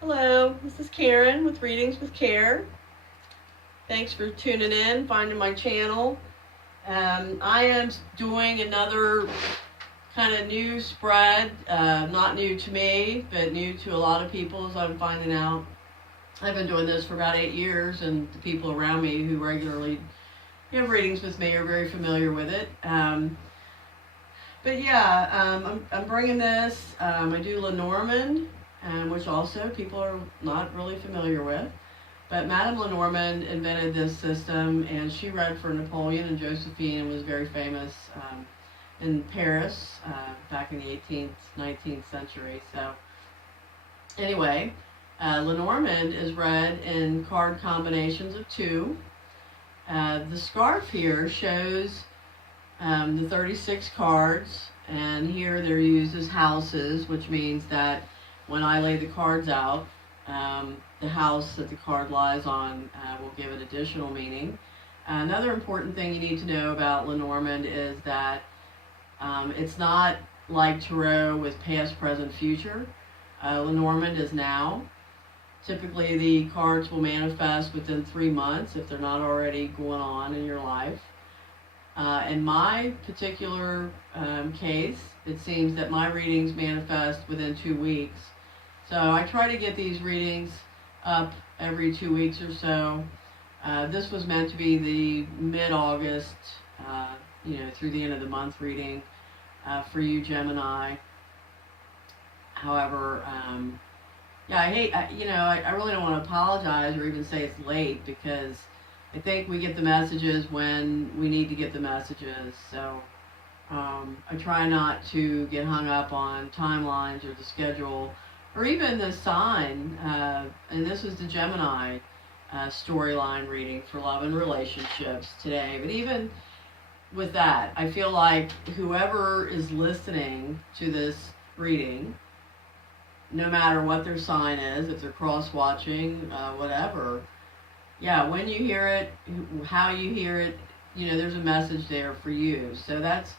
Hello, this is Karen with Readings with Care. Thanks for tuning in, finding my channel. I am doing another kind of new spread, not new to me, but new to a lot of people as I'm finding out. I've been doing this for about 8 years, and the people around me who regularly have readings with me are very familiar with it. But yeah, I'm bringing this. I do Lenormand, which also people are not really familiar with. But Madame Lenormand invented this system, and she read for Napoleon and Josephine and was very famous in Paris back in the 18th, 19th century. So anyway, Lenormand is read in card combinations of 2. The scarf here shows the 36 cards, and here they're used as houses, which means that when I lay the cards out, the house that the card lies on will give it additional meaning. Another important thing you need to know about Lenormand is that it's not like Tarot with past, present, future. Lenormand is now. Typically the cards will manifest within 3 months if they're not already going on in your life. In my particular case, it seems that my readings manifest within 2 weeks. So I try to get these readings up every 2 weeks or so. This was meant to be the mid-August, through the end of the month reading for you, Gemini. However, I really don't want to apologize or even say it's late, because I think we get the messages when we need to get the messages. So I try not to get hung up on timelines or the schedule or even the sign. And this is the Gemini storyline reading for love and relationships today. But even with that, I feel like whoever is listening to this reading, no matter what their sign is, if they're cross-watching, whatever, when you hear it, how you hear it, there's a message there for you. So that's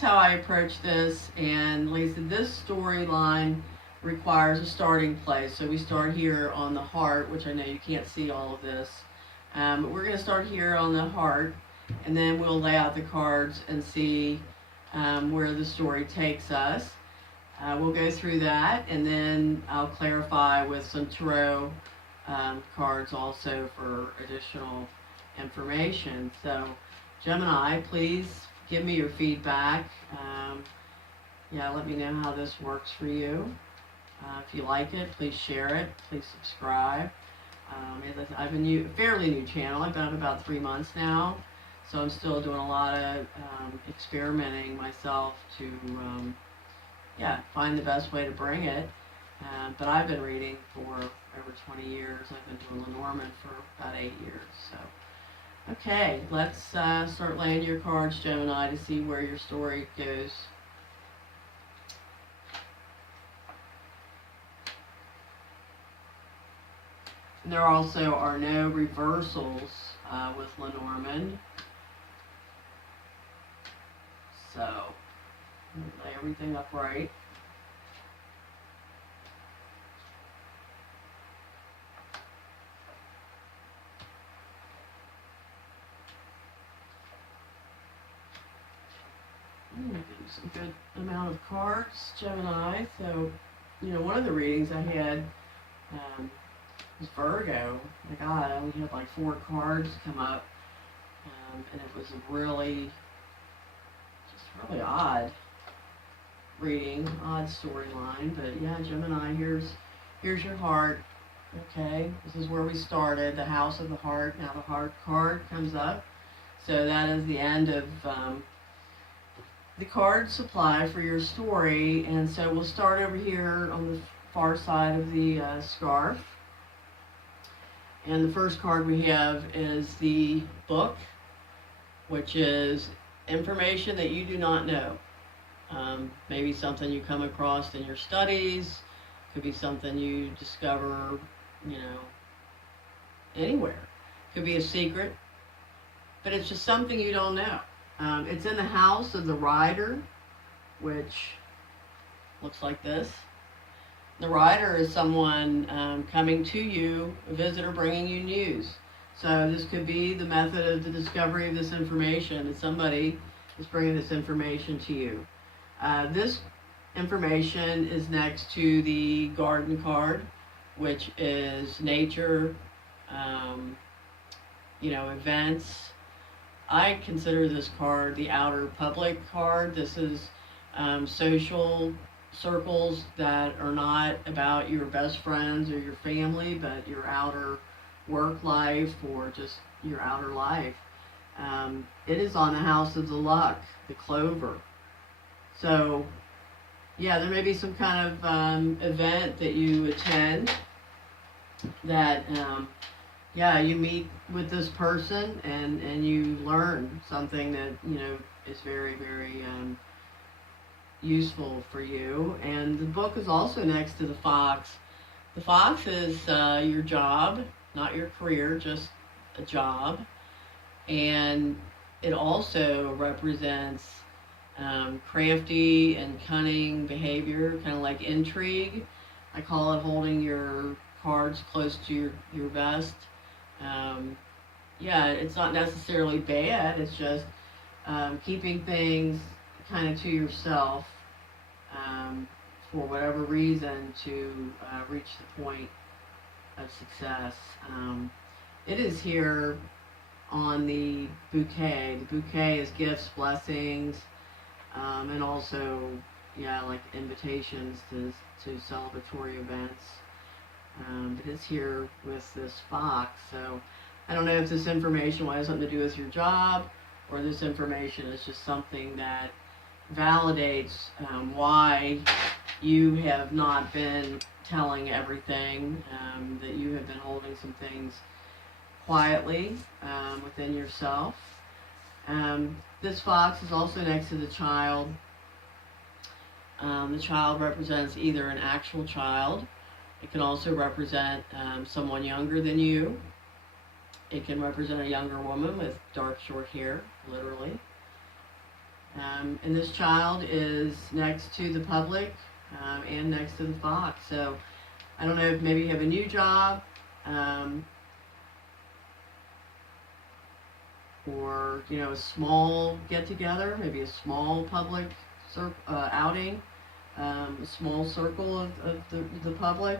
how I approach this. And like I said, this storyline requires a starting place. So we start here on the heart, which I know you can't see all of this. But we're going to start here on the heart, and then we'll lay out the cards and see where the story takes us. We'll go through that, and then I'll clarify with some tarot cards also for additional information. So Gemini, please give me your feedback. Let me know how this works for you. If you like it, please share it. Please subscribe. I've been a fairly new channel. I've been up about 3 months now, so I'm still doing a lot of experimenting myself to find the best way to bring it. But I've been reading for over 20 years. I've been doing Lenormand for about 8 years. So, okay, let's start laying your cards, Gemini, to see where your story goes. And there also are no reversals with Lenormand. So, lay everything upright. Some good amount of cards, Gemini. So, one of the readings I had was Virgo. My God, I only had like 4 cards come up, and it was a really odd reading, odd storyline. But yeah, Gemini, here's your heart. Okay, this is where we started, the house of the heart. Now the heart card comes up, so that is the end of the card supply for your story. And so we'll start over here on the far side of the scarf. And the first card we have is the book, which is information that you do not know. Maybe something you come across in your studies, could be something you discover, anywhere. Could be a secret, but it's just something you don't know. It's in the house of the rider, which looks like this. The rider is someone coming to you, a visitor bringing you news. So this could be the method of the discovery of this information, and somebody is bringing this information to you. This information is next to the garden card, which is nature, um, events. I consider this card the outer public card. This is social circles that are not about your best friends or your family, but your outer work life or just your outer life. It is on the house of the luck, the clover. So, yeah, there may be some kind of event that you attend that, you meet with this person and you learn something that, is very, very useful for you. And the book is also next to the fox. The fox is your job, not your career, just a job. And it also represents crafty and cunning behavior, kind of like intrigue. I call it holding your cards close to your vest. It's not necessarily bad, it's just keeping things kind of to yourself for whatever reason to reach the point of success. It is here on the bouquet. The bouquet is gifts, blessings, and also, like invitations to celebratory events. It is here with this fox, so I don't know if this information will have something to do with your job, or this information is just something that validates why you have not been telling everything, that you have been holding some things quietly within yourself. This fox is also next to the child. The child represents either an actual child. It can also represent someone younger than you. It can represent a younger woman with dark, short hair, literally. And this child is next to the public and next to the fox. So I don't know if maybe you have a new job, or a small get-together, maybe a small public outing, a small circle of the public.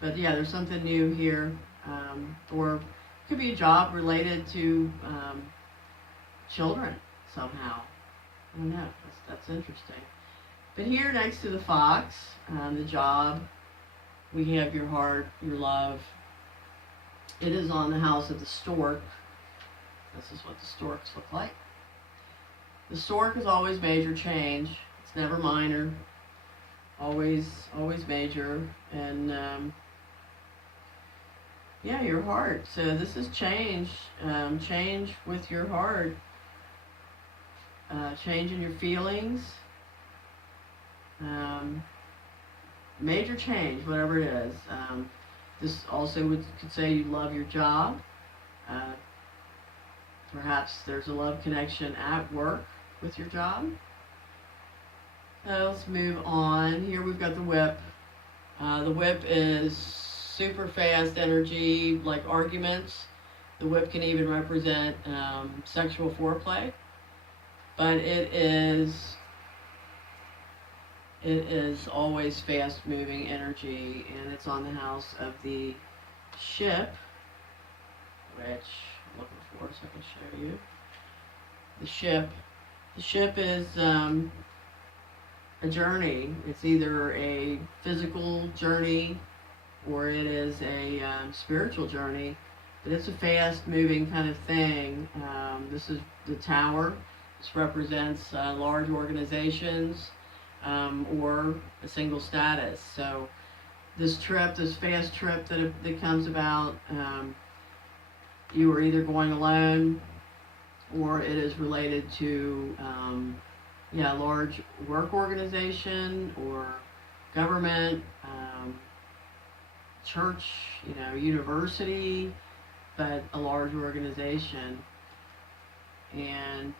But yeah, there's something new here, or it could be a job related to children somehow. I don't know. That's interesting. But here next to the fox, the job, we have your heart, your love. It is on the house of the stork. This is what the storks look like. The stork is always major change. It's never minor. Always major. And your heart. So this is change. Change with your heart. Change in your feelings. Major change, whatever it is. This also could say you love your job. Perhaps there's a love connection at work with your job. Let's move on. Here we've got the whip. The whip is super fast energy, like arguments. The whip can even represent sexual foreplay. But it is always fast-moving energy, and it's on the house of the ship, which I'm looking for so I can show you. The ship is a journey. It's either a physical journey or it is a spiritual journey, but it's a fast-moving kind of thing. This is the tower. This represents large organizations or a single status. So this fast trip that comes about, you are either going alone or it is related to a large work organization or government, church, university, but a large organization. And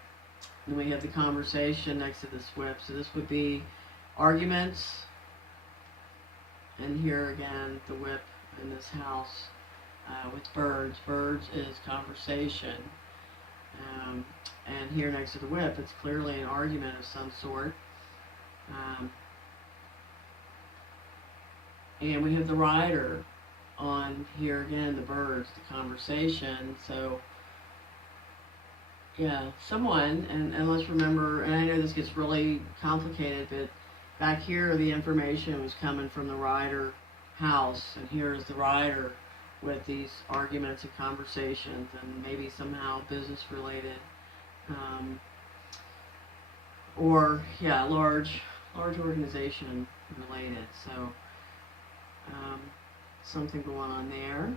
then we have the conversation next to this whip. So this would be arguments. And here again, the whip in this house with birds. Birds is conversation. And here next to the whip, it's clearly an argument of some sort. And we have the rider on here again, the birds, the conversation. So, yeah, someone, and let's remember, and I know this gets really complicated, but back here the information was coming from the rider house, and here's the rider with these arguments and conversations, and maybe somehow business related, or yeah, large organization related. So something going on there.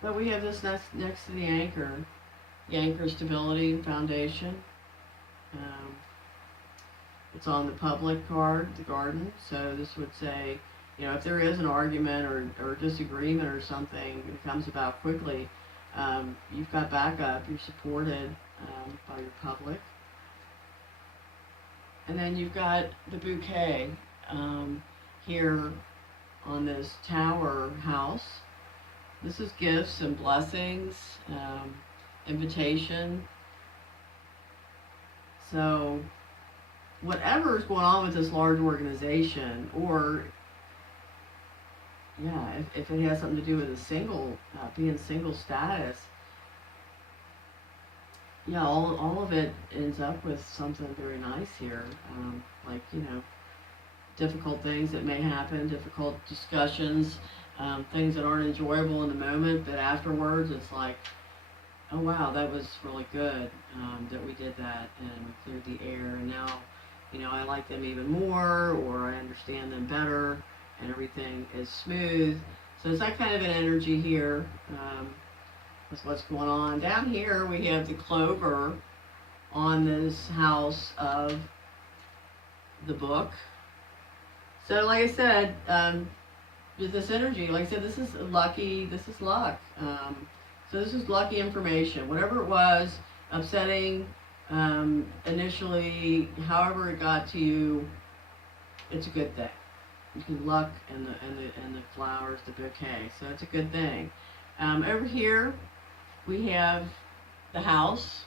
But we have this next to the anchor stability and foundation. It's on the public card, the garden. So this would say, if there is an argument or disagreement or something that comes about quickly, you've got backup, you're supported by your public. And then you've got the bouquet here on this tower house. This is gifts and blessings, invitation. So whatever is going on with this large organization, or if it has something to do with a single, being single status, all of it ends up with something very nice here. Like, difficult things that may happen, difficult discussions, things that aren't enjoyable in the moment, but afterwards it's like, oh wow, that was really good that we did that and we cleared the air, and now, I like them even more, or I understand them better, and everything is smooth. So it's that kind of an energy here. That's what's going on. Down here we have the clover on this house of the book. So like I said, this energy, like I said, this is lucky, this is luck. So this is lucky information. Whatever it was, upsetting initially, however it got to you, it's a good thing. Because luck and the flowers, the bouquet. So it's a good thing. Over here we have the house.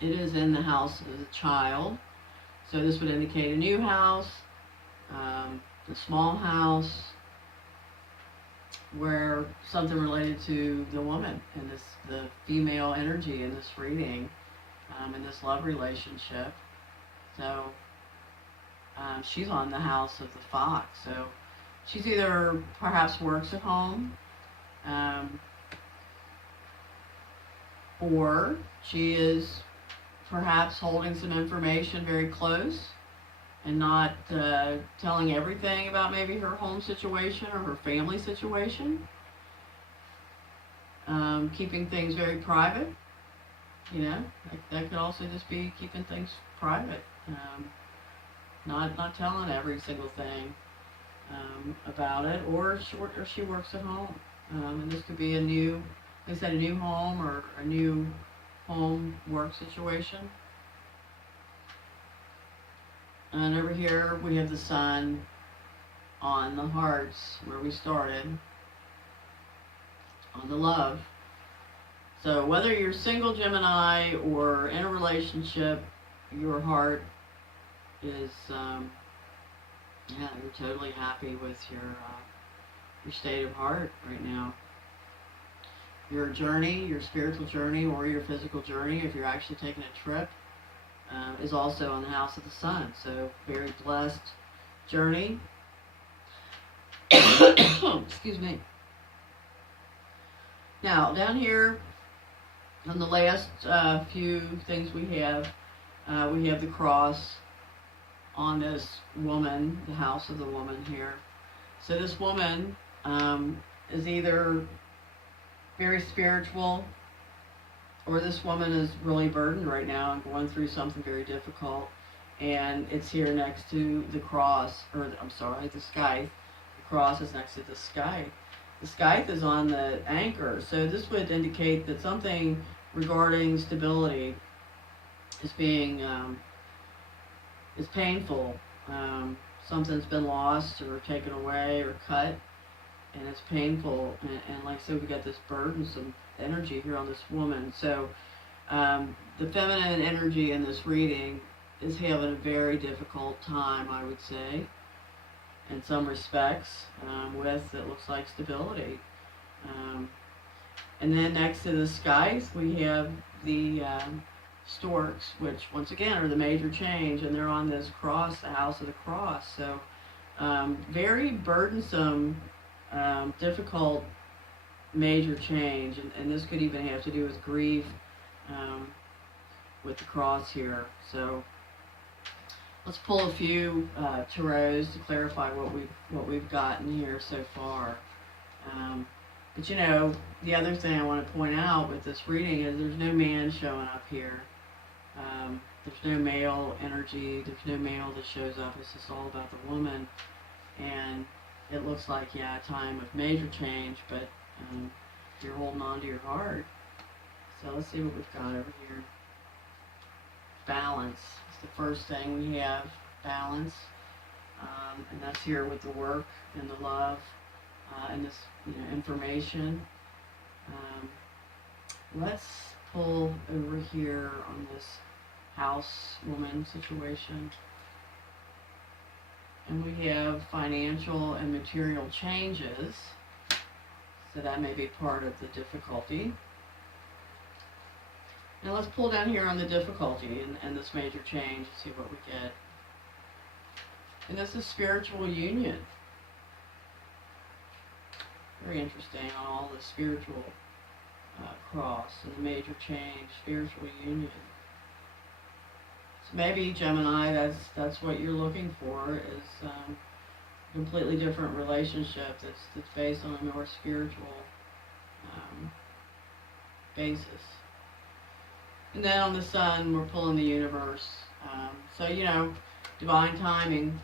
It is in the house as a child. So this would indicate a new house, a small house, where something related to the woman and the female energy in this reading, in this love relationship. So she's on the house of the fox. So she's either perhaps works at home, or she is perhaps holding some information very close and not telling everything about maybe her home situation or her family situation. Keeping things very private. That could also just be keeping things private. Not telling every single thing about it, or she works at home. And this could be a new home or a new home work situation. And over here we have the sun on the hearts where we started, on the love. So whether you're single Gemini or in a relationship, your heart is, you're totally happy with your state of heart right now. Your journey, your spiritual journey, or your physical journey, if you're actually taking a trip, is also on the house of the sun. So very blessed journey. Excuse me. Now down here on the last few things we have the cross on this woman, the house of the woman here. So this woman is either very spiritual, or this woman is really burdened right now and going through something very difficult, and it's here next to the cross, the scythe. The cross is next to the scythe. The scythe is on the anchor, so this would indicate that something regarding stability is being is painful. Something's been lost or taken away or cut, and it's painful. And like I said, we got this burdensome energy here on this woman. So the feminine energy in this reading is having a very difficult time, I would say, in some respects, with, it looks like, stability. And then next to the skies, we have the storks, which once again are the major change, and they're on this cross, the house of the cross. So very burdensome, difficult, major change, and this could even have to do with grief, with the cross here. So let's pull a few tarots to clarify what we've gotten here so far. But you know, the other thing I want to point out with this reading is there's no man showing up here. There's no male energy. There's no male that shows up. It's just all about the woman. And it looks like, yeah, a time of major change, but you're holding on to your heart. So let's see what we've got over here. Balance is the first thing we have. Balance. And that's here with the work and the love and this, information. Let's pull over here on this house woman situation. And we have financial and material changes. So that may be part of the difficulty. Now let's pull down here on the difficulty and this major change and see what we get. And this is spiritual union. Very interesting on all the spiritual cross and the major change, spiritual union. So maybe, Gemini, that's what you're looking for, is a completely different relationship that's based on a more spiritual basis. And then on the sun, we're pulling the universe. So, divine timing.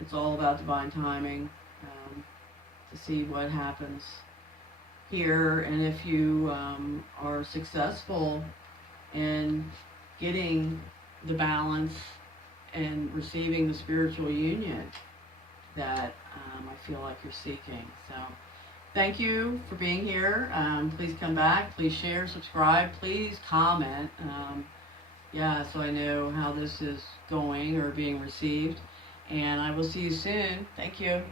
It's all about divine timing, to see what happens here. And if you are successful in getting the balance and receiving the spiritual union that I feel like you're seeking. So thank you for being here. Please come back. Please share, subscribe. Please comment. So I know how this is going or being received. And I will see you soon. Thank you.